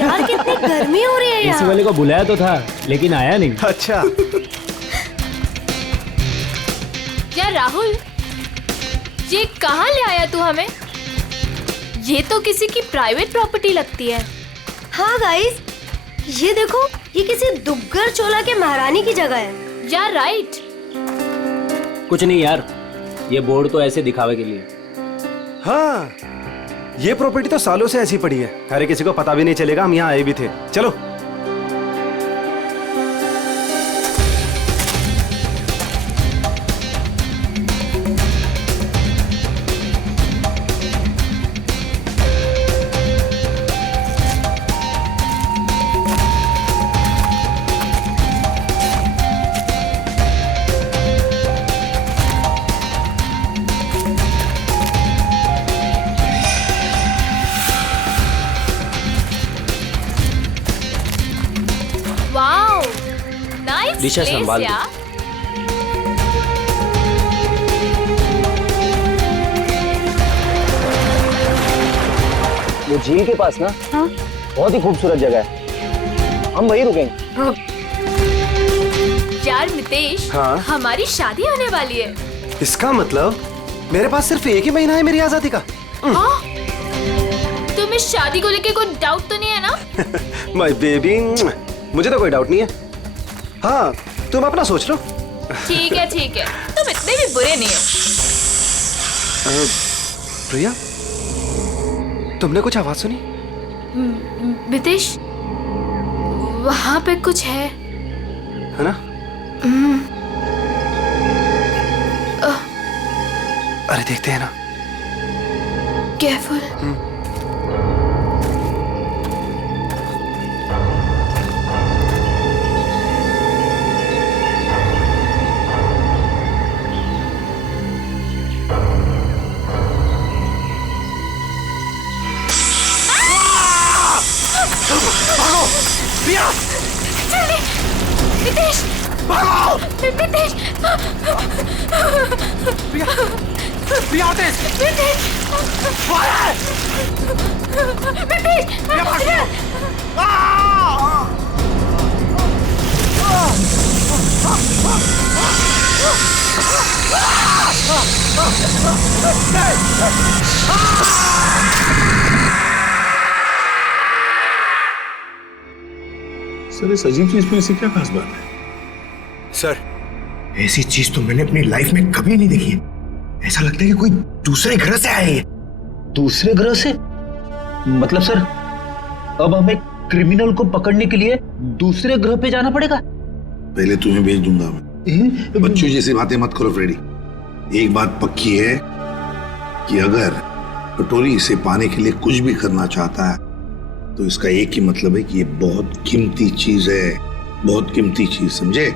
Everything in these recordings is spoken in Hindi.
यार कितनी गर्मी हो रही है एसी यहाँ। वाले को बुलाया तो था लेकिन आया नहीं। अच्छा यार राहुल, ये कहाँ ले आया तू हमें? ये तो किसी की प्राइवेट प्रॉपर्टी लगती है। हाँ गाइस, ये देखो, ये किसी दुग्गर चोला के महारानी की जगह है। यार राइट। कुछ नहीं यार, ये बोर्ड तो ऐसे दिखावे के लिए। हाँ, ये प्रॉपर्टी तो सालों से ऐसी पड़ी है। अरे किसी को पता भी नहीं चलेगा हम यहाँ आए भी थे। चलो वाओ, नाइस दिशा प्लेस संभाल लो। यार। वो झील के पास ना, हाँ? बहुत ही खूबसूरत जगह है, हम वहीं रुकेंगे। हाँ। यार मितेश, हाँ? हमारी शादी होने वाली है। इसका मतलब मेरे पास सिर्फ एक ही महीना है मेरी आजादी का। हाँ? तुम्हें शादी को लेके कोई डाउट तो नहीं है ना? माय बेबी, मुझे तो कोई डाउट नहीं है। हाँ, तुम अपना सोच लो। ठीक है ठीक है, तुम इतने भी बुरे नहीं हो। प्रिया, तुमने कुछ आवाज सुनी? मितेश, वहाँ पे कुछ है ना? अरे देखते हैं ना। केयरफुल। प्रिया, जल्दी, मितेश, भागो! मितेश, प्रिया, प्रिया तेज! मितेश, मितेश, प्रिया भाग! सर इस अजीब चीज में ऐसी क्या खास बात है? सर, ऐसी चीज तो मैंने अपनी लाइफ में कभी नहीं देखी है। ऐसा लगता है कि कोई दूसरे ग्रह से आए हैं। दूसरे ग्रह से? मतलब सर, अब हमें क्रिमिनल को पकड़ने के लिए दूसरे ग्रह पे जाना पड़ेगा? पहले तुम्हें भेज दूंगा मैं। बच्चों जैसी बातें मत करो फ्रेडी। एक बात पक्की है कि अगर कटोरी इसे पाने के लिए कुछ भी करना चाहता है तो इसका एक ही मतलब है कि ये बहुत कीमती चीज है, बहुत कीमती चीज, समझे?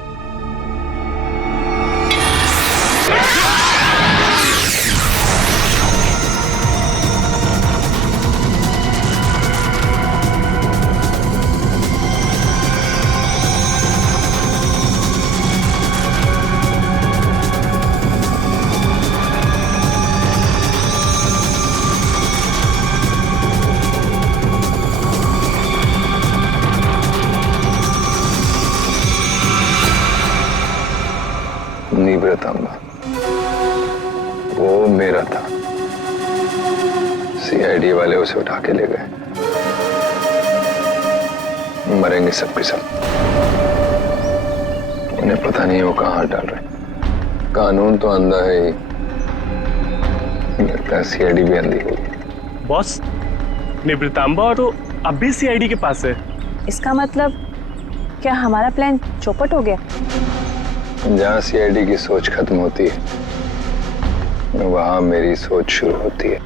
निवृतांबा, वो मेरा था। सीआईडी वाले उसे उठा के ले गए। मरेंगे सबके सब। उन्हें पता नहीं वो कहाँ डाल रहे। कानून तो अंधा है ही, लगता है सीआईडी भी अंधी होगी। बॉस, निवृतांबा और वो अब भी सीआईडी के पास है। इसका मतलब क्या हमारा प्लान चौपट हो गया? जहाँ सीआईडी की सोच खत्म होती है वहां मेरी सोच शुरू होती है।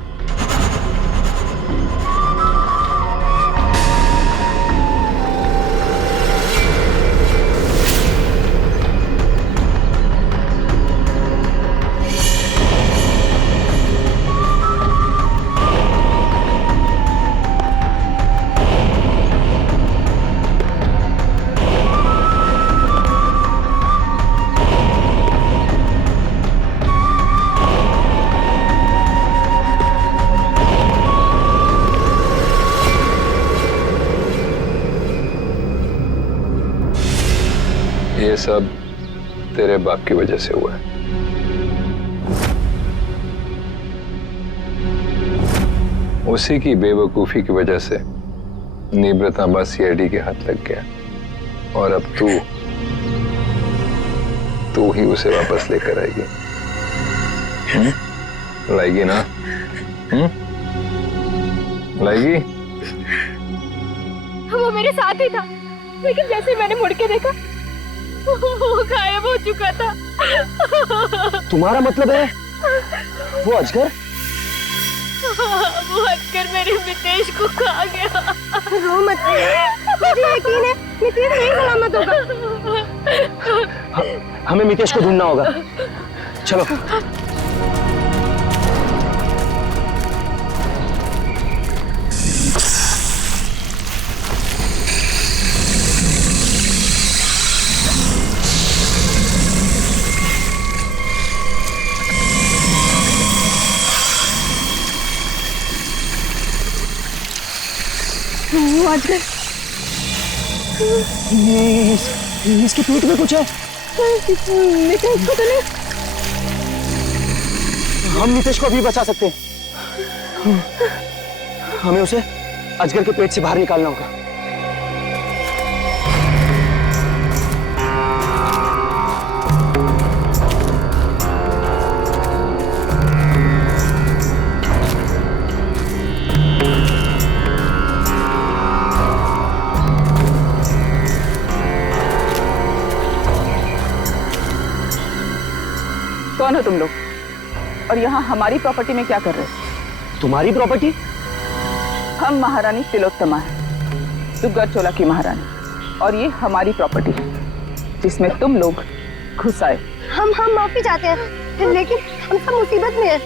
ये सब तेरे बाप की वजह से हुआ है। उसी की बेवकूफी की वजह से निब्रतांबा सीआईडी के हाथ लग गया और अब तू ही उसे वापस लेकर आएगी। लाएगी ना? लाएगी? वो मेरे साथ ही था, लेकिन जैसे मैंने मुड़ के देखा वो गायब हो चुका था। तुम्हारा मतलब है वो अजगर? वो हटकर मेरे मितेश को खा गया। रो मत, मुझे यकीन है मितेश नहीं सलामत होगा। हमें मितेश को ढूंढना होगा, चलो। वो अजगर, इसके पेट में कुछ है। मितेश को तो नहीं। हम मितेश को अभी बचा सकते हैं। हमें उसे अजगर के पेट से बाहर निकालना होगा। कौन हो तुम लोग और यहाँ हमारी प्रॉपर्टी में क्या कर रहे हो? तुम्हारी प्रॉपर्टी? हम महारानी तिलोत्तमा है, दुग्गर चोला की महारानी, और ये हमारी प्रॉपर्टी है जिसमें तुम लोग घुस आए। हम माफी चाहते हैं, लेकिन हम सब मुसीबत में हैं।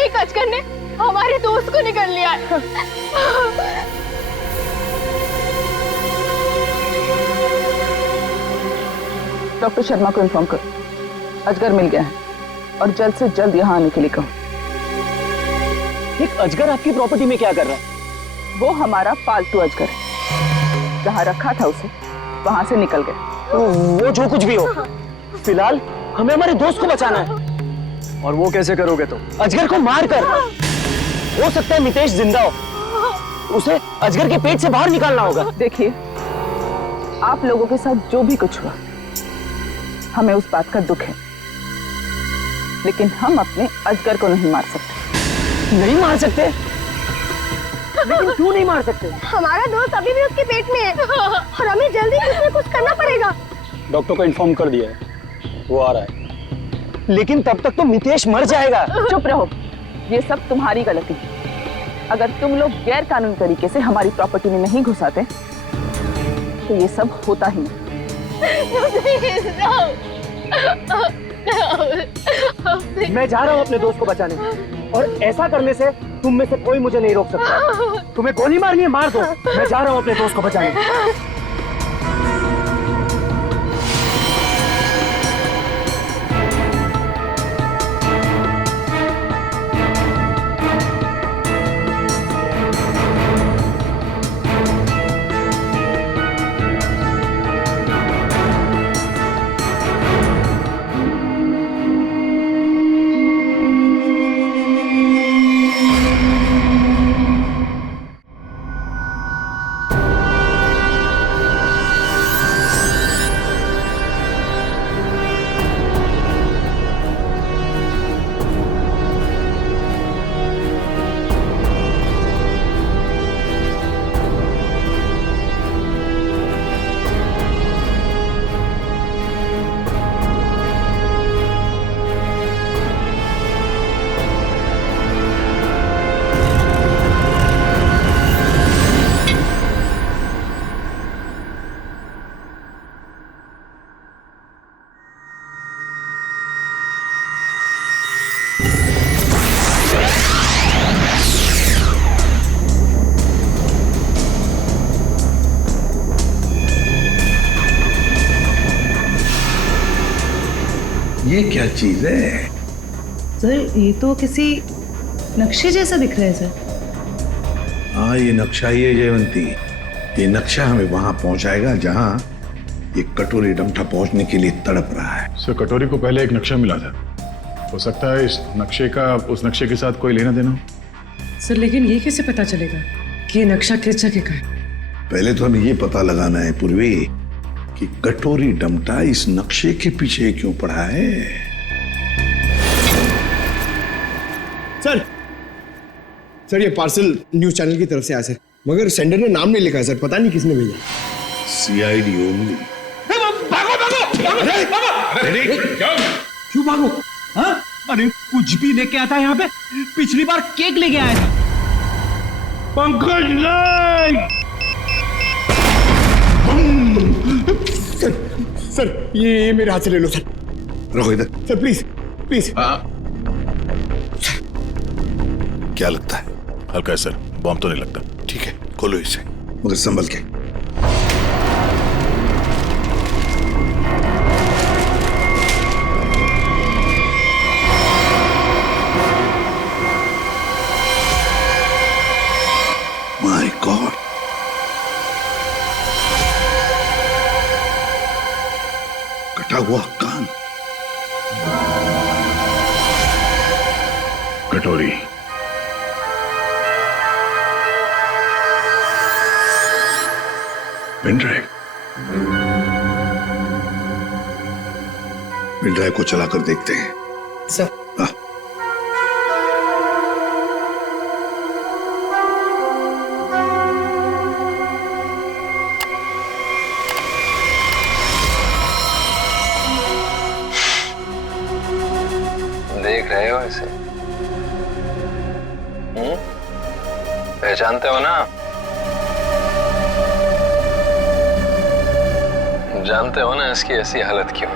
एक अजगर ने हमारे दोस्त को निकल लिया है। डॉक्टर शर्मा को इन्फॉर्म करो, अजगर मिल गया है और जल्द से जल्द यहाँ आने के लिए कहो। एक अजगर आपकी प्रॉपर्टी में क्या कर रहा है? वो हमारा पालतू अजगर है, जहाँ रखा था उसे वहां से निकल गया। वो जो कुछ भी हो, फिलहाल हमें हमारे दोस्त को बचाना है। और वो कैसे करोगे तुम? अजगर को मार कर। हो सकता है मितेश जिंदा हो, उसे अजगर के पेट से बाहर निकालना होगा। देखिए, आप लोगों के साथ जो भी कुछ हुआ, हमें उस बात का दुख है, लेकिन हम अपने अजगर को नहीं मार सकते। नहीं मार सकते? लेकिन क्यों नहीं मार सकते? हमारा दोस्त अभी भी उसके पेट में है और हमें जल्दी कुछ न कुछ करना पड़ेगा। डॉक्टर को इन्फॉर्म कर दिया है, वो आ रहा है। लेकिन तब तक तो मितेश मर जाएगा। चुप रहो, ये सब तुम्हारी गलती है। अगर तुम लोग गैर कानूनी तरीके से हमारी प्रॉपर्टी में नहीं घुसाते तो ये सब होता ही नहीं। मैं जा रहा हूँ अपने दोस्त को बचाने, और ऐसा करने से तुम में से कोई मुझे नहीं रोक सकता। तुम्हें गोली मारनी है, मार दो। मैं जा रहा हूँ अपने दोस्त को बचाने। ये क्या चीज है? सर, ये तो किसी नक्शे जैसा दिख रहा है सर। हाँ, ये नक्शा ही है जयवंती। ये नक्शा हमें वहां पहुंचाएगा जहां ये कटोरी डमठा पहुंचने के लिए तड़प रहा है। सर, कटोरी को पहले एक नक्शा मिला था। हो सकता है इस नक्शे का उस नक्शे के साथ कोई लेना देना हो। सर लेकिन ये कैसे पता चलेगा कि ये नक्शा किस जगह का है? पहले तो हमें ये पता लगाना है पूर्वी कि कटोरी डमटा इस नक्शे के पीछे क्यों पड़ा है। सर ये पार्सल न्यूज चैनल की तरफ से आया सर, मगर सेंडर ने नाम नहीं लिखा है सर, पता नहीं किसने भेजा। CID only. क्यों भागो? हाँ? अरे कुछ भी लेके आता है यहाँ पे। पिछली बार केक लेके आया था। पंकज नहीं। सर ये मेरे हाथ से ले लो सर। रखो इधर। Sir please please. क्या लगता है? हल्का है सर, बॉम्ब तो नहीं लगता। ठीक है, खोलो इसे, मगर संभल के। माय गॉड, कटा हुआ कान। कटोरी। पेनड्राइव। पेनड्राइव को चलाकर देखते हैं। सर। देख रहे हो इसे? पहचानते हो ना? जानते हो ना इसकी ऐसी हालत क्यों?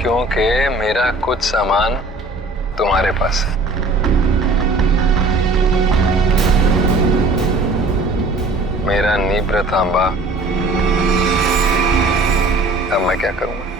क्योंकि मेरा कुछ सामान तुम्हारे पास है। मेरा नीब्र तांबा। अब मैं क्या करूंगा?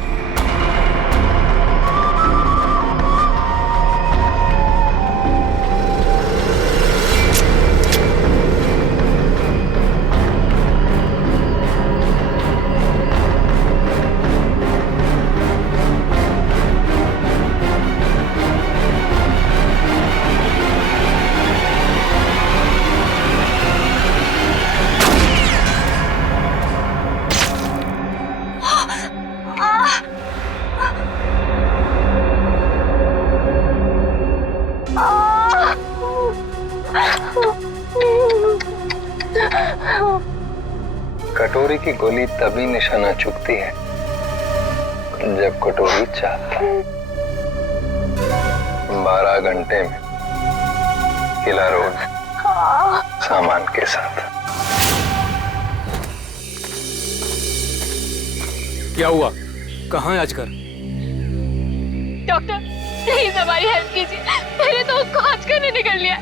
कटोरी की गोली तभी निशाना चुकती है जब कटोरी चाहता है। 12 घंटे में किला रोड सामान के साथ। क्या हुआ? कहाँ है अजगर? डॉक्टर प्लीज हमारी हेल्प कीजिए। मेरे दोस्त को आजकल ने निकल लिया।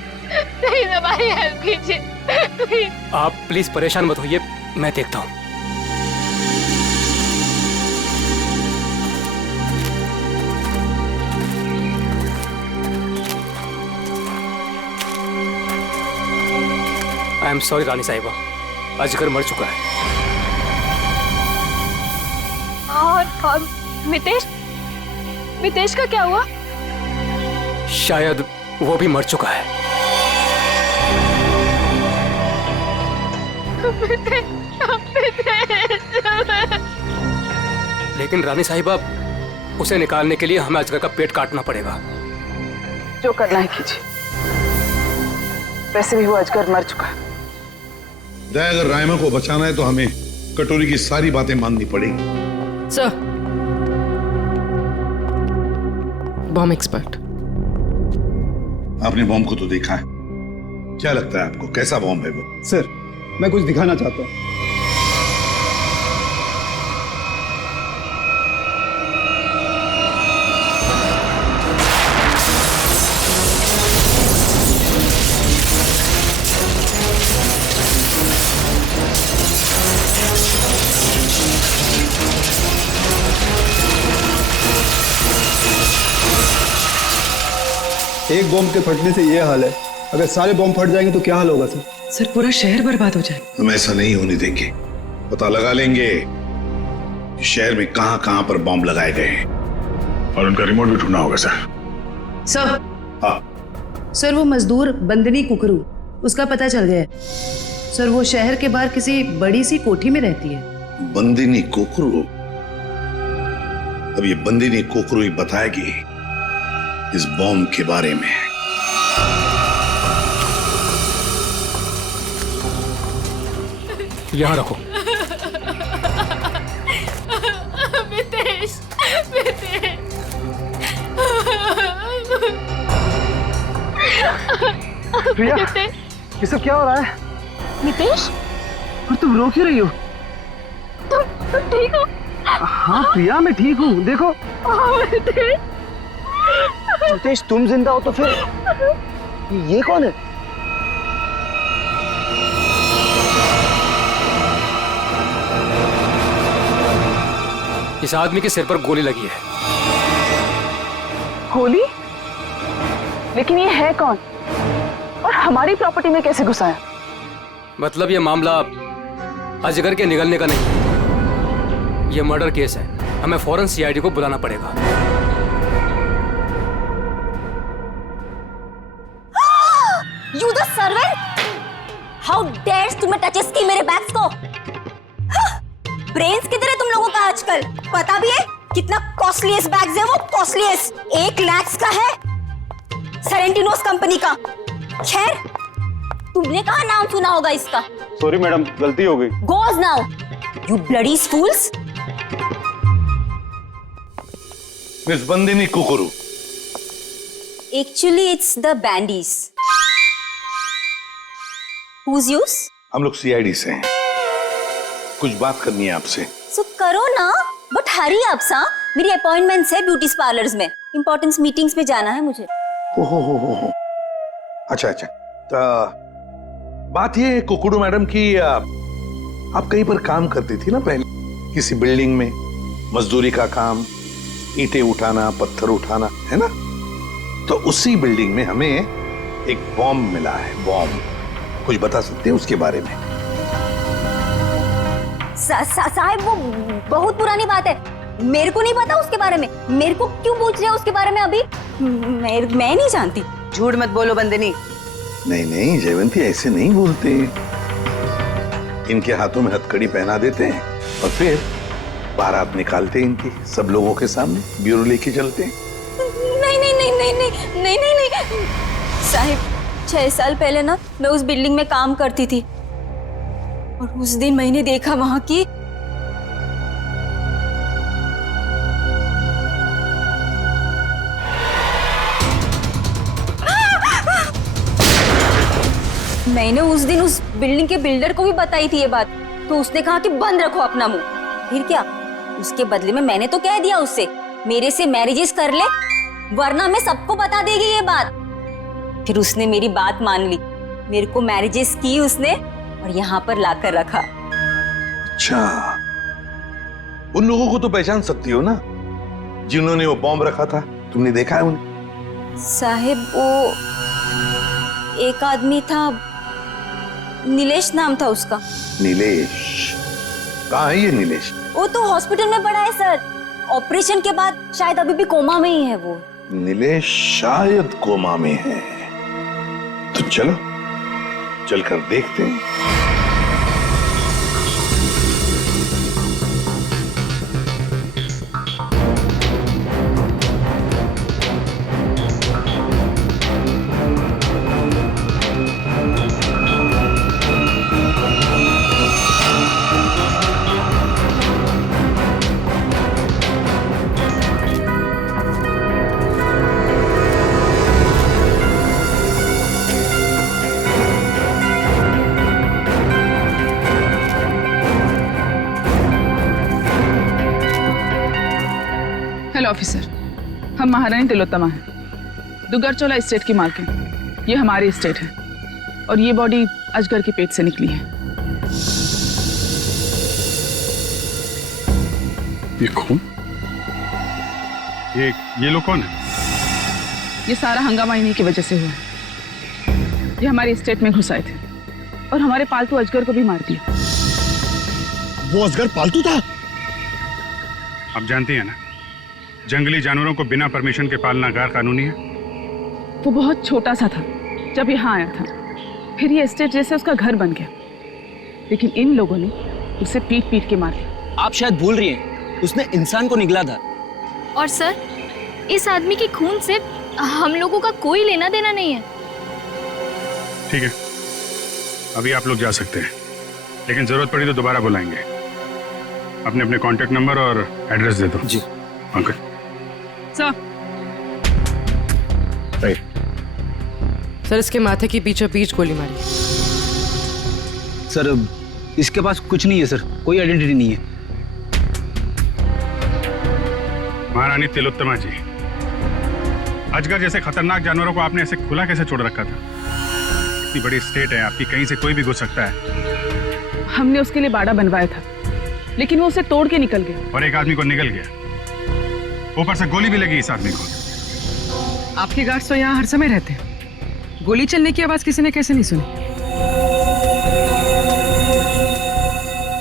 प्लीज हमारी हेल्प कीजिए प्लीज। आप प्लीज परेशान मत होइए, मैं देखता हूँ। आई एम सॉरी रानी साहिबा, अजगर मर चुका है। और मितेश? मितेश का क्या हुआ? शायद वो भी मर चुका है। लेकिन रानी साहिबा, उसे निकालने के लिए हमें अजगर का पेट काटना पड़ेगा। जो करना है कीजिए। वैसे भी वो अजगर मर चुका है। अगर रायमा को बचाना है तो हमें कटोरी की सारी बातें माननी पड़ेगी। Sir, bomb expert. आपने बॉम्ब को तो देखा है, क्या लगता है आपको कैसा बॉम्ब है वो? सर, मैं कुछ दिखाना चाहता हूँ। एक बॉम्ब के फटने से ये हाल है, अगर सारे बॉम्ब फट जाएंगे तो क्या हाल होगा सर? सर पूरा शहर बर्बाद हो जाए। हम ऐसा नहीं होने देंगे। पता लगा लेंगे कि शहर में कहां कहां पर बॉम्ब लगाए गए हैं। और उनका रिमोट भी ढूंढना होगा सर। सर। हाँ सर वो मजदूर बंदनी कुकरू, उसका पता चल गया है। सर वो शहर के बाहर किसी बड़ी सी कोठी में रहती है। बंदिनी कोकरू? अब ये बंदिनी कोकरू ही बताएगी इस बॉम्ब के बारे में। यहाँ रखो। मितेश, मितेश। प्रिया, ये सब क्या हो रहा है? नितेश, और तुम रो क्यों रही हो? तुम ठीक हो? हाँ प्रिया, मैं ठीक हूँ। देखो नितेश, तुम जिंदा हो तो फिर ये कौन है? इस आदमी के सिर पर गोली लगी है। गोली? लेकिन ये है कौन और हमारी प्रॉपर्टी में कैसे घुसा है? मतलब ये मामला अजगर के निगलने का नहीं, ये मर्डर केस है। हमें फौरन सीआईडी को बुलाना पड़ेगा। You the servant! How dares तुम्हें टचेस की मेरे बैग्स को? ब्रेन्स किधर है तुम लोगों का आजकल? पता भी है कितना कॉस्टलीस्ट बैग्स है वो? कॉस्टलीस्ट 1 लाख का है, सेरेंटिनोस कंपनी का। खैर, तुमने कहाँ नाम सुना होगा इसका? सॉरी मैडम, गलती हो गई। Goes now, you bloody fools! Miss Bandini Kukru. Actually, it's the bandies. Who's yours? हम लोग सीआईडी से हैं। कुछ बात करनी है आपसे। So करो ना, बट हरी आप सा। मेरी अपॉइंटमेंट्स है ब्यूटी पार्लर्स में, इंपॉर्टेंट मीटिंग्स में जाना है मुझे। हो। अच्छा। तो बात ये है कुकड़ू मैडम की, आप कहीं पर काम करती थी ना पहले, किसी बिल्डिंग में, मजदूरी का काम, ईंटें उठाना, पत्थर उठाना, है ना? तो उसी बिल्डिंग में हमें एक बॉम्ब मिला है। बॉम्ब, कुछ बता सकते हैं उसके बारे में? साहब वो बहुत पुरानी बात है, मेरे को नहीं पता उसके बारे में। मेरे को क्यों पूछ रहे हो उसके बारे में अभी? मैं नहीं जानती। झूठ मत बोलो बंदनी। नहीं जयवंती, ऐसे नहीं बोलते। इनके हाथों में हथकड़ी पहना देते हैं और फिर बारात निकालते इनकी सब लोगों के सामने, ब्यूरो लेके चलते हैं। नहीं साहिब, 6 साल पहले ना मैं उस बिल्डिंग में काम करती थी और उस दिन मैंने देखा वहां की मैंने उस दिन उस बिल्डिंग के बिल्डर को भी बताई थी ये बात, तो उसने कहा कि बंद रखो अपना मुंह। फिर क्या, उसके बदले में मैंने तो कह दिया उससे मेरे से मैरिजेस कर ले, वरना मैं सबको बता देगी ये बात। फिर उसने मेरी बात मान ली, मेरे को मैरिजेस की उसने और यहाँ पर लाकर रखा। अच्छा, उन लोगों को तो पहचान सकती हो ना जिन्होंने वो बॉम्ब रखा था? तुमने देखा है उन्हें? साहिब वो एक आदमी था, नीलेश नाम था उसका। नीलेश? कहाँ है ये नीलेश? वो तो हॉस्पिटल में पड़ा है सर, ऑपरेशन के बाद शायद अभी भी कोमा में ही है वो। नीलेश शायद कोमा में है, तो चलो चलकर देखते हैं। ऑफिसर, हम महारानी तिलोत्तमा हैं, दुग्गरचोला एस्टेट की मालकिन। ये हमारी एस्टेट है और ये बॉडी अजगर के पेट से निकली है। ये कौन? ये लोग कौन है? ये सारा हंगामा इन्हीं की वजह से हुआ है। ये हमारी एस्टेट में घुस आए थे और हमारे पालतू अजगर को भी मार दिया। वो अजगर पालतू था? आप जानती हैं ना, जंगली जानवरों को बिना परमिशन के पालना गैर कानूनी है। वो बहुत छोटा सा था जब यहाँ आया था, फिर ये एस्टेट जैसे उसका घर बन गया, लेकिन इन लोगों ने उसे पीट पीट के मार दिया। आप शायद भूल रही हैं, उसने इंसान को निगला था। और सर, इस आदमी के खून से हम लोगों का कोई लेना देना नहीं है। ठीक है, अभी आप लोग जा सकते हैं, लेकिन जरूरत पड़ी तो दोबारा बुलाएंगे। अपने अपने कांटेक्ट नंबर और एड्रेस दे दो। जी। Okay sir. सर, इसके माथे की बीचों बीच गोली मारी। सर, इसके पास कुछ नहीं है सर, कोई आइडेंटिटी नहीं है। महारानी तिलोत्तमा जी, अजगर जैसे खतरनाक जानवरों को आपने ऐसे खुला कैसे छोड़ रखा था? इतनी बड़ी स्टेट है आपकी, कहीं से कोई भी घुस सकता है। हमने उसके लिए बाड़ा बनवाया था, लेकिन वो उसे तोड़ के निकल गया। और एक आदमी को निकल गया, ऊपर से गोली भी लगी इस आदमी को। आपके गार्ड्स तो यहाँ हर समय रहते हैं, गोली चलने की आवाज किसी ने कैसे नहीं सुनी?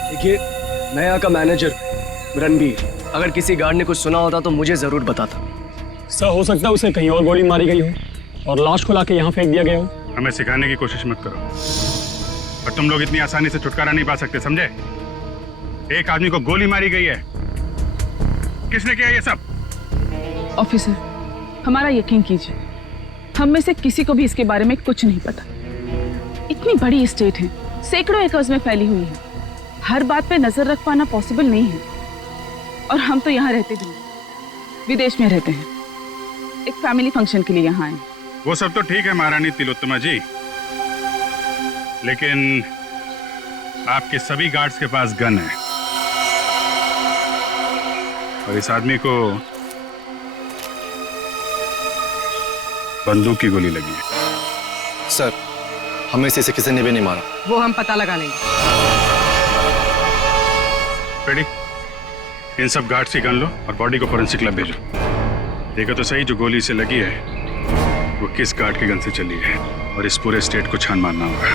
देखिए, मैं यहाँ का मैनेजर रणबीर, अगर किसी गार्ड ने कुछ सुना होता तो मुझे जरूर बताता। सर, हो सकता है उसे कहीं और गोली मारी गई हो और लाश को लाके यहाँ फेंक दिया गया हो। हमें सिखाने की कोशिश मत करो, और तुम लोग इतनी आसानी से छुटकारा नहीं पा सकते, समझे? एक आदमी को गोली मारी गई है। किसने किया ये सब? ऑफिसर, हमारा यकीन कीजिए, हम में से किसी को भी इसके बारे में कुछ नहीं पता। इतनी बड़ी स्टेट है, सैकड़ों एकर्स में फैली हुई है, हर बात पे नजर रख पाना पॉसिबल नहीं है। और हम तो यहाँ रहते भी नहीं, विदेश में रहते हैं, एक फैमिली फंक्शन के लिए यहाँ आए। वो सब तो ठीक है महारानी तिलोत्तमा जी, लेकिन आपके सभी गार्ड्स के पास गन है, और इस आदमी को बंदूक की गोली लगी है। सर, हमें से किसी ने भी नहीं मारा। वो हम पता लगा लेंगे। रेडी? इन सब गार्ड्स की गन लो और बॉडी को फोरेंसिक लैब भेजो। देखो तो सही, जो गोली से लगी है वो किस गार्ड की गन से चली है, और इस पूरे स्टेट को छान मारना होगा।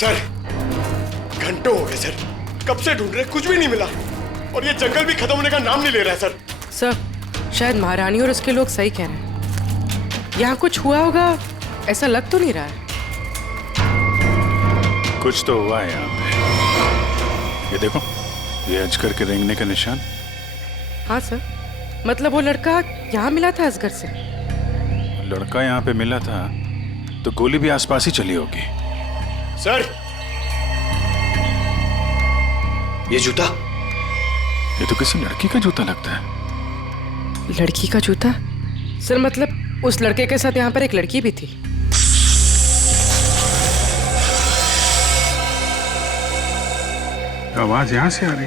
सर, घंटों हो गए सर, कब से ढूंढ रहे, कुछ भी नहीं मिला, और ये जंगल भी खत्म होने का नाम नहीं ले रहा है सर। सर, शायद महारानी और उसके लोग सही कह रहे हैं, यहाँ कुछ हुआ होगा, ऐसा लग तो नहीं रहा है। कुछ तो हुआ है यहाँ पे। ये देखो, ये अजगर के रेंगने का निशान। हाँ सर, मतलब वो लड़का यहाँ मिला था अजगर से। लड़का यहाँ पे मिला था तो गोली भी आसपास ही चली होगी। सर, ये जूता, ये तो किसी लड़की का जूता लगता है। लड़की का जूता? सर, मतलब उस लड़के के साथ यहाँ पर एक लड़की भी थी। आवाज यहाँ से आ रही।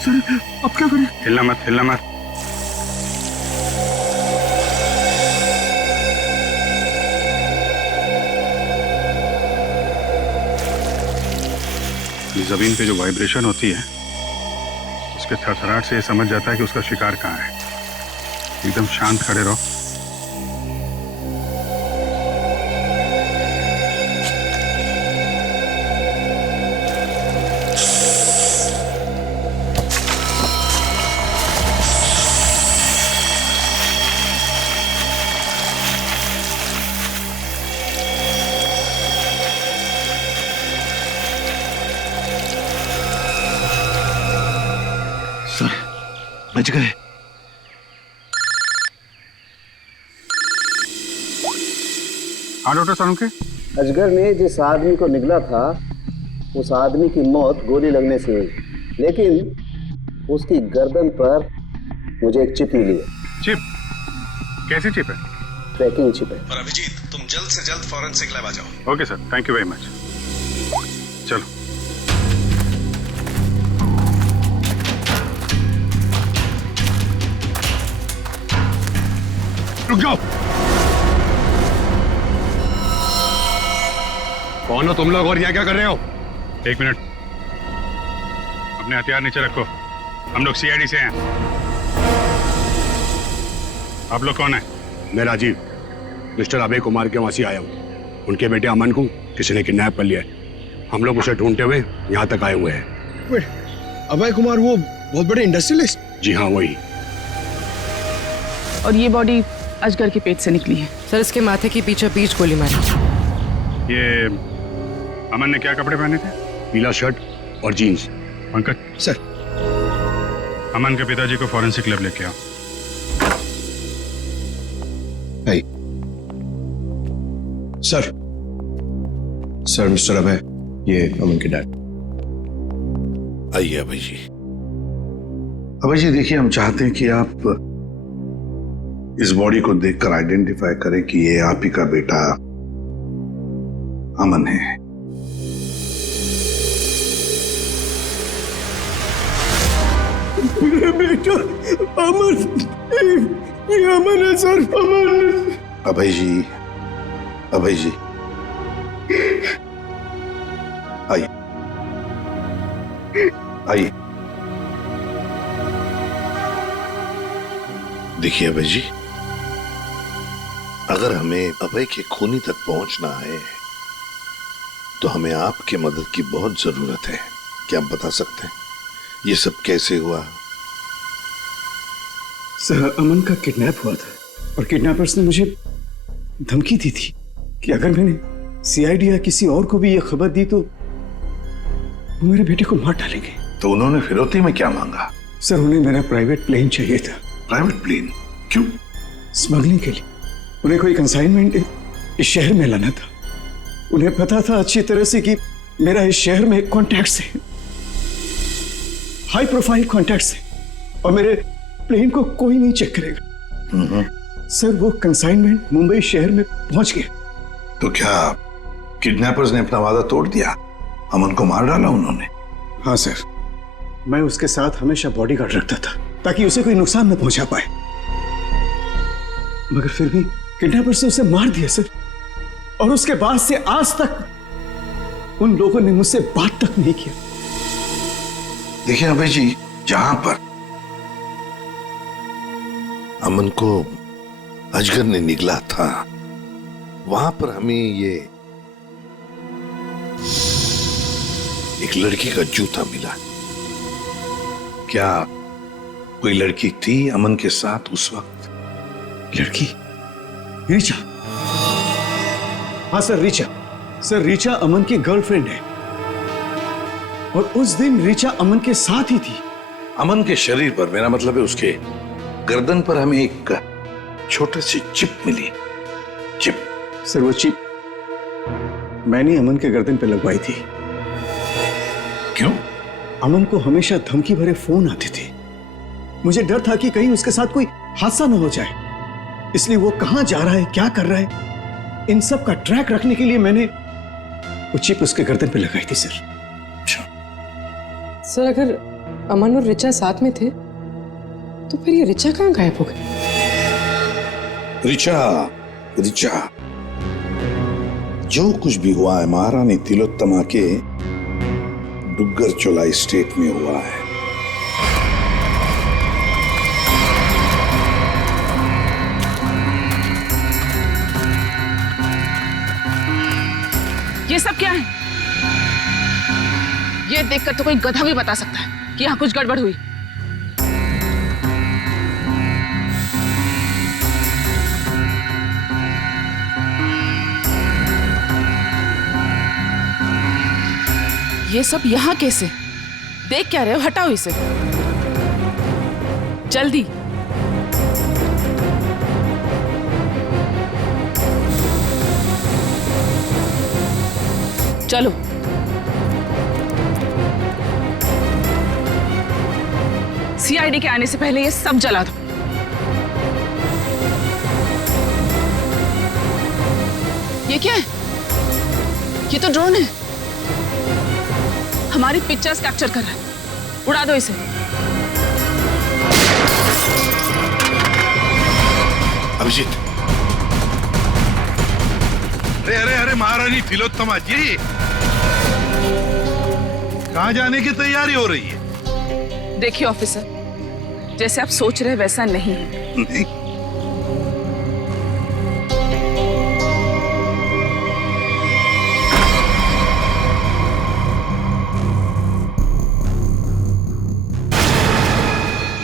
सर, अब क्या करें? हिलना मत, हिलना मत। जमीन पे जो वाइब्रेशन होती है, उसके थरथराहट से ये समझ जाता है कि उसका शिकार कहाँ है। एकदम शांत खड़े रहो। सर, बच गए। हाँ डॉक्टर सालुंके। अजगर ने जिस आदमी को निगला था, उस आदमी की मौत गोली लगने से हुई, लेकिन उसकी गर्दन पर मुझे एक चिप मिली है। चिप? कैसी चिप है? ट्रैकिंग चिप है। पर अभिजीत, तुम जल्द से जल्द फॉरेंसिक लैब आ जाओ। Okay sir, thank you very much. चलो। रुक जाओ। कौन हो तुम लोग और यहाँ क्या कर रहे हो? एक मिनट, अपने हथियार नीचे रखो। हम लोग सीआईडी से हैं। आप लोग कौन है? मैं राजीव, मिस्टर अभय कुमार के वहां से आया हूँ। उनके बेटे अमन को किसी ने किडनैप कर लिया है। हम लोग उसे ढूंढते हुए यहाँ तक आए हुए हैं। अभय कुमार वो बहुत बड़े इंडस्ट्रियलिस्ट? जी हाँ, वही। और ये बॉडी अजगर के पेट से निकली है। सर, इसके माथे की पीछे बीच गोली मारी। ये अमन ने क्या कपड़े पहने थे? पीला शर्ट और जीन्स। पंकज सर, अमन के पिताजी को फॉरेंसिक लैब लेके आओ। सर मिस्टर अभय, ये अमन के डैड। आइए अभय जी। अभय जी देखिए, हम चाहते हैं कि आप इस बॉडी को देखकर आइडेंटिफाई करें कि ये आप ही का बेटा अमन है। मेरा बेटा अमन, ये अमन है सर, अमन। अभय जी, अभय जी आइए, आइए। देखिए अभय जी, अगर हमें अभय के खूनी तक पहुंचना है तो हमें आपकी मदद की बहुत जरूरत है। क्या आप बता सकते हैं ये सब कैसे हुआ? सर, अमन का किडनैप हुआ था और किडनैपर्स ने मुझे धमकी दी थी कि अगर मैंने सीआईडी या किसी और को भी ये खबर दी तो वो मेरे बेटे को मार डालेंगे। तो उन्होंने फिरौती में क्या मांगा? सर, उन्हें मेरा प्राइवेट प्लेन चाहिए था। Private plane? क्यों? स्मगलिंग के लिए। उन्हें कोई कंसाइनमेंट इस शहर में लाना था। उन्हें पता था अच्छी तरह से कि मेरा इस शहर में कॉन्टैक्ट्स है, हाई प्रोफाइल कॉन्टैक्ट्स है, और मेरे प्लेन को कोई नहीं चेक करेगा। सर, वो कंसाइनमेंट मुंबई शहर में पहुंच गया। तो क्या किडनैपर्स ने अपना वादा तोड़ दिया? अमन को मार डाला उन्होंने? हाँ सर, मैं उसके साथ हमेशा बॉडीगार्ड रखता था ताकि उसे कोई नुकसान न पहुंचा पाए, मगर फिर भी किडनैपर्स ने उसे मार दिया सर। और उसके बाद से आज तक उन लोगों ने मुझसे बात तक नहीं किया। देखिए अभय जी, जहां पर अमन को अजगर ने निगला था वहां पर हमें ये एक लड़की का जूता मिला। क्या कोई लड़की थी अमन के साथ उस वक्त? लड़की? रीचा? हाँ सर, रीचा। सर, रीचा अमन की गर्लफ्रेंड है और उस दिन रीचा अमन के साथ ही थी। अमन के शरीर पर, मेरा मतलब है उसके गर्दन पर, हमें एक छोटी सी चिप मिली। चिप? सर, वो चिप मैंने अमन के गर्दन पे लगवाई थी। क्यों? अमन को हमेशा धमकी भरे फोन आते थे। मुझे डर था कि कहीं उसके साथ कोई हादसा न हो जाए, इसलिए वो कहां जा रहा है, क्या कर रहा है, इन सब का ट्रैक रखने के लिए मैंने वो चिप उसके गर्दन पे लगाई थी सर। सर, अगर अमन और रिचा साथ में थे तो फिर ये रिचा कहाँ गायब हो गई? रिचा, रिचा, जो कुछ भी हुआ है महारानी तिलोत्तमा के डुग्गर चोलाई स्टेट में हुआ है। ये सब क्या है? ये देखकर तो कोई गधा भी बता सकता है कि यहाँ कुछ गड़बड़ हुई। ये सब यहाँ कैसे? देख क्या रहे हो? हटाओ इसे जल्दी। चलो। सीआईडी के आने से पहले ये सब जला दो। ये क्या है? ये तो ड्रोन है, हमारी पिक्चर्स कैप्चर कर रहा है। उड़ा दो इसे। अभिजीत, अरे अरे अरे महारानी तिलोत्तमा जी, कहाँ जाने की तैयारी हो रही है? देखिए ऑफिसर, जैसे आप सोच रहे वैसा नहीं है। नहीं?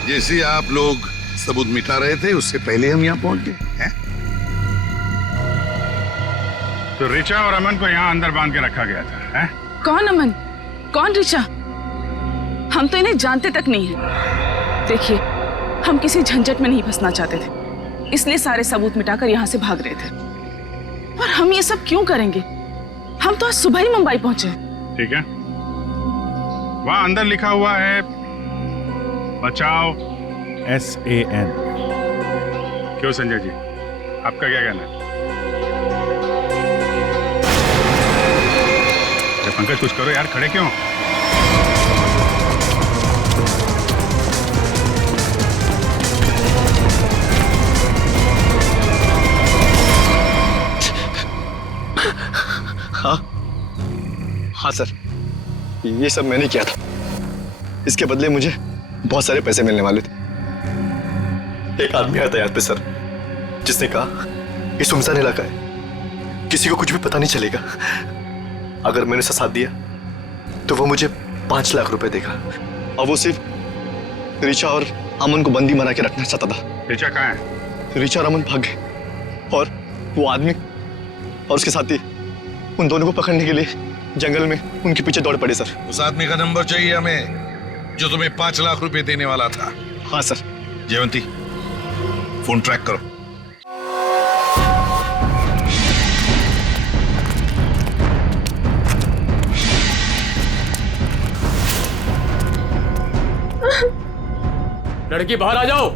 जैसे आप लोग सबूत मिटा रहे थे, उससे पहले हम यहाँ पहुंच गए हैं। तो रिचा और अमन को यहाँ अंदर बांध के रखा गया था, हैं? कौन अमन, कौन रिचा? हम तो इन्हें जानते तक नहीं है। देखिए, हम किसी झंझट में नहीं फंसना चाहते थे, इसलिए सारे सबूत मिटाकर यहाँ से भाग रहे थे। और हम ये सब क्यों करेंगे? हम तो आज सुबह ही मुंबई पहुंचे। ठीक है, वहाँ अंदर लिखा हुआ है बचाओ SAN। क्यों संजय जी, आपका क्या कहना है? अरे पंकज, कुछ करो यार, खड़े क्यों? हाँ सर, ये सब मैंने किया था। इसके बदले मुझे बहुत सारे पैसे मिलने वाले थे। एक आदमी आया था यहाँ पे सर, जिसने कहा ये सुनसान इलाका है, किसी को कुछ भी पता नहीं चलेगा। अगर मैंने उसका साथ दिया तो वो मुझे 5 लाख रुपए देगा। और वो सिर्फ रिचा और अमन को बंदी बना के रखना चाहता था। रिचा कहाँ है? रिचा और अमन भाग गए और वो आदमी और उसके साथी उन दोनों को पकड़ने के लिए जंगल में उनके पीछे दौड़ पड़े सर। उस आदमी का नंबर चाहिए हमें, जो तुम्हें 5 लाख रुपए देने वाला था। हाँ सर। जयवंती, फोन ट्रैक करो। लड़की बाहर आ जाओ,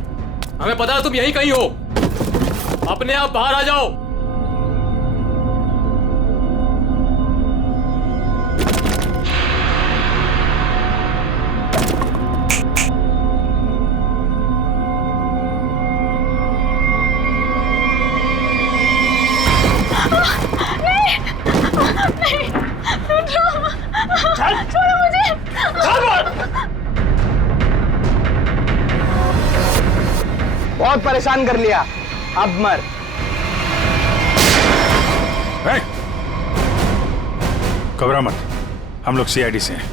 हमें पता है तुम यहीं कहीं हो। अपने आप बाहर आ जाओ। बहुत परेशान कर लिया, अब मर। घबरा मत, हम लोग CID से हैं।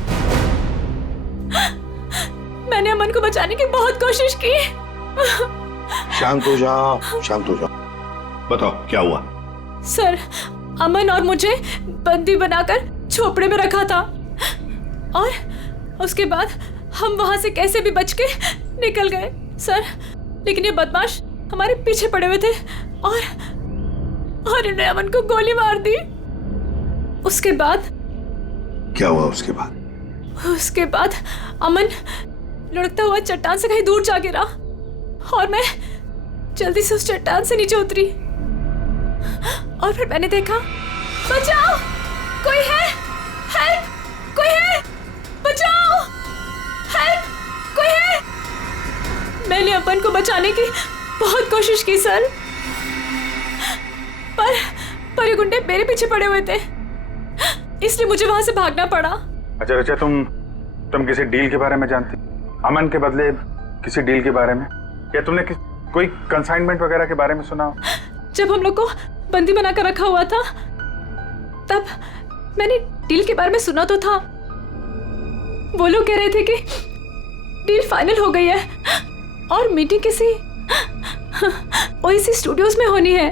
मैंने अमन को बचाने की बहुत कोशिश की। शांत हो जाओ, शांत हो जाओ। बताओ क्या हुआ? सर, अमन और मुझे बंदी बनाकर झोपड़े में रखा था और उसके बाद हम वहां से कैसे भी बच के निकल गए सर, लेकिन ये बदमाश हमारे पीछे पड़े हुए थे और इन्होंने अमन को गोली मार दी। उसके बाद क्या हुआ? उसके बाद अमन लुढ़कता हुआ चट्टान से कहीं दूर जा गिरा और मैं जल्दी से उस चट्टान से नीचे उतरी और फिर मैंने देखा, बचाओ, कोई है, हेल्प, कोई है, बचाओ, हेल्प, कोई है। मैंने अमन को बचाने की बहुत कोशिश की सर, पर ये गुंडे मेरे पीछे पड़े हुए थे, इसलिए मुझे वहां से भागना पड़ा। अच्छा रिचा, तुम किसी डील के बारे में जानती? अमन के बदले किसी डील के बारे में? या तुमने कोई कंसाइनमेंट वगैरह के बारे में सुना हो? जब हम लोग को बंदी बनाकर रखा हुआ था तब मैंने डील के बारे में सुना तो था। वो लोग कह रहे थे कि डील फाइनल हो गई है और मीटिंग किसी ओएसी स्टूडियोज में होनी है।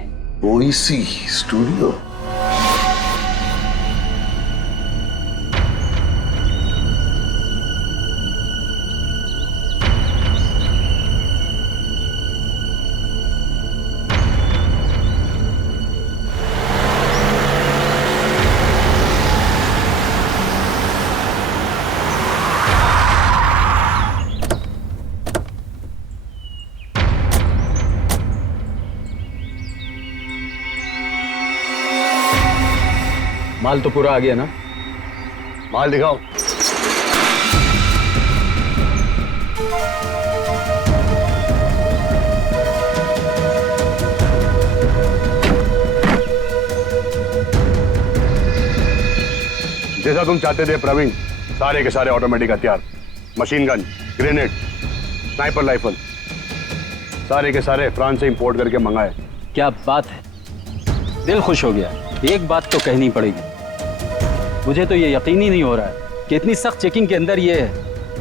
ओएसी स्टूडियो? माल तो पूरा आ गया ना? माल दिखाओ। जैसा तुम चाहते थे प्रवीण, सारे के सारे ऑटोमेटिक हथियार, machine gun, grenade, sniper rifle, सारे के सारे फ्रांस से इंपोर्ट करके मंगाए। क्या बात है, दिल खुश हो गया। एक बात तो कहनी पड़ेगी, मुझे तो ये यकीन ही नहीं हो रहा है कि इतनी सख्त चेकिंग के अंदर ये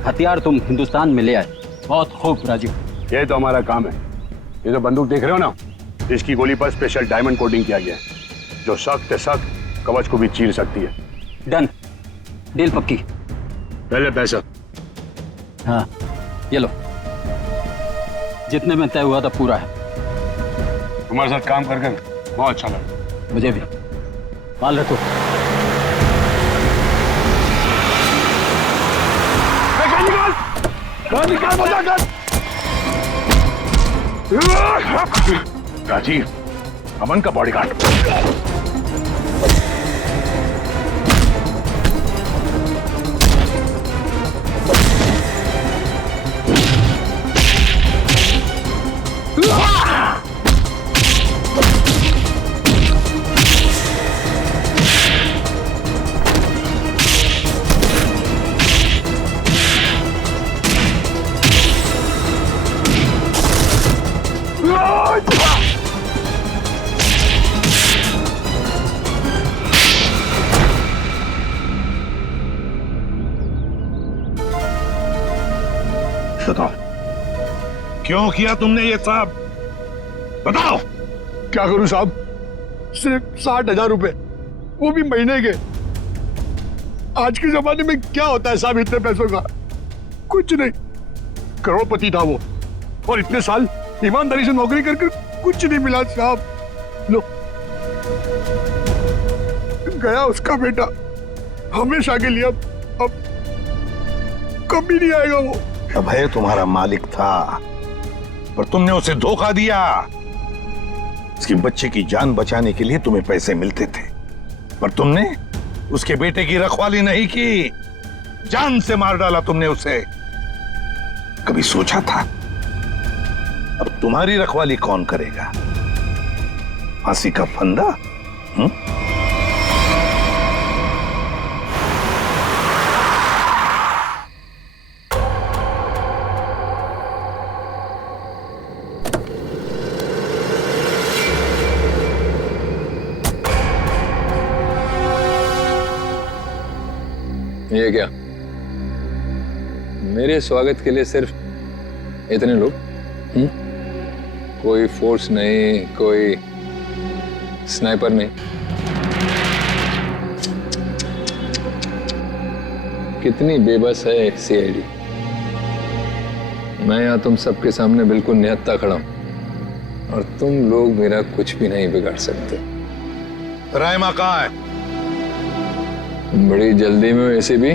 हथियार तुम हिंदुस्तान में ले आए। बहुत खूब राजू। ये तो हमारा काम है। ये जो बंदूक देख रहे हो ना, इसकी गोली पर स्पेशल डायमंड कोटिंग किया गया है, जो सख्त सख्त कवच को भी चीर सकती है। डन, डील पक्की। पहले पैसा। हाँ ये लो, जितने में तय हुआ था पूरा है। तुम्हारे साथ काम कर बहुत अच्छा लगा। मुझे भी। माल रखो। राजीव, अमन का बॉडीगार्ड। बताओ, क्यों किया तुमने ये साहब? बताओ। क्या करूं साहब, सिर्फ 60,000 रुपए, वो भी महीने के। आज के जमाने में क्या होता है साहब इतने पैसों का? कुछ नहीं। करोड़पति था वो, और इतने साल ईमानदारी से नौकरी करके कुछ नहीं मिला साहब। लो, गया उसका बेटा, हमेशा के लिए। अब कभी नहीं आएगा वो। अभय तुम्हारा मालिक था, पर तुमने उसे धोखा दिया। उसकी बच्चे की जान बचाने के लिए तुम्हें पैसे मिलते थे, पर तुमने उसके बेटे की रखवाली नहीं की, जान से मार डाला तुमने उसे। कभी सोचा था अब तुम्हारी रखवाली कौन करेगा? फांसी का फंदा? ये क्या, मेरे स्वागत के लिए सिर्फ इतने लोग? कोई फोर्स नहीं, कोई स्नाइपर नहीं। कितनी बेबस है सीआईडी। मैं यहाँ तुम सबके सामने बिल्कुल निहत्था खड़ा हूं, और तुम लोग मेरा कुछ भी नहीं बिगाड़ सकते। रायमा कहाँ है? बड़ी जल्दी में वैसे भी।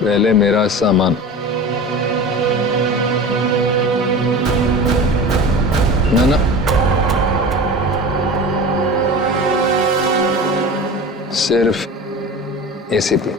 पहले मेरा सामान। ना सिर्फ एसीपी।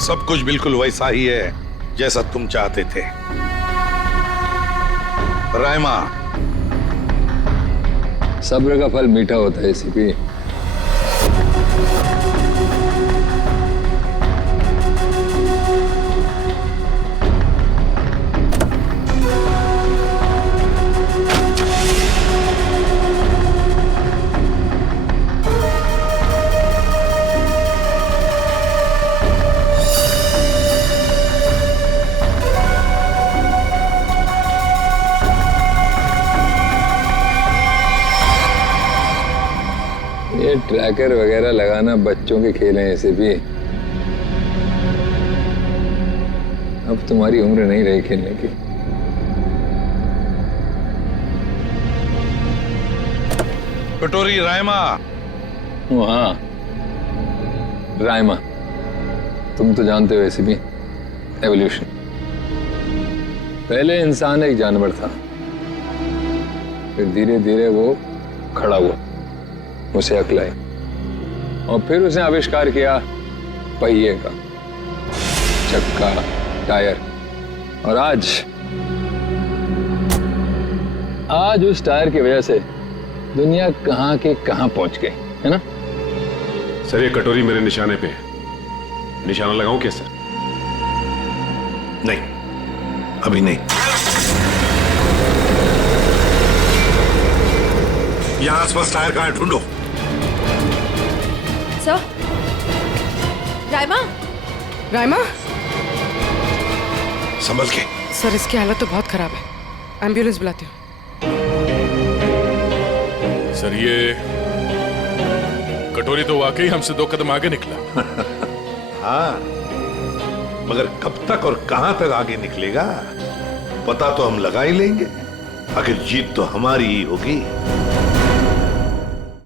सब कुछ बिल्कुल वैसा ही है जैसा तुम चाहते थे। रायमा, सब्र का फल मीठा होता है एसीपी। ये ट्रैकर वगैरह लगाना बच्चों के खेल हैं ऐसे भी। अब तुम्हारी उम्र नहीं रही खेलने की। कटोरी रायमा। हाँ रायमा, तुम तो जानते हो ऐसे भी एवोल्यूशन। पहले इंसान एक जानवर था, फिर धीरे धीरे वो खड़ा हुआ, उसे अक्ल आई, और फिर उसने आविष्कार किया पहिए का, चक्का, टायर, और आज उस टायर की वजह से दुनिया कहां के कहां पहुंच गई है ना। सर ये कटोरी मेरे निशाने पे है, निशाना लगाऊं क्या सर? नहीं, अभी नहीं। यहां आसपास टायर कहां है, ढूंढो। सर, रायमा, रायमा, संभल के। सर इसकी हालत तो बहुत खराब है, एम्बुलेंस बुलाती हूँ। सर ये कटोरी तो वाकई हमसे 2 कदम आगे निकला। हाँ, मगर कब तक और कहां तक आगे निकलेगा पता तो हम लगा ही लेंगे। आखिर जीत तो हमारी ही होगी।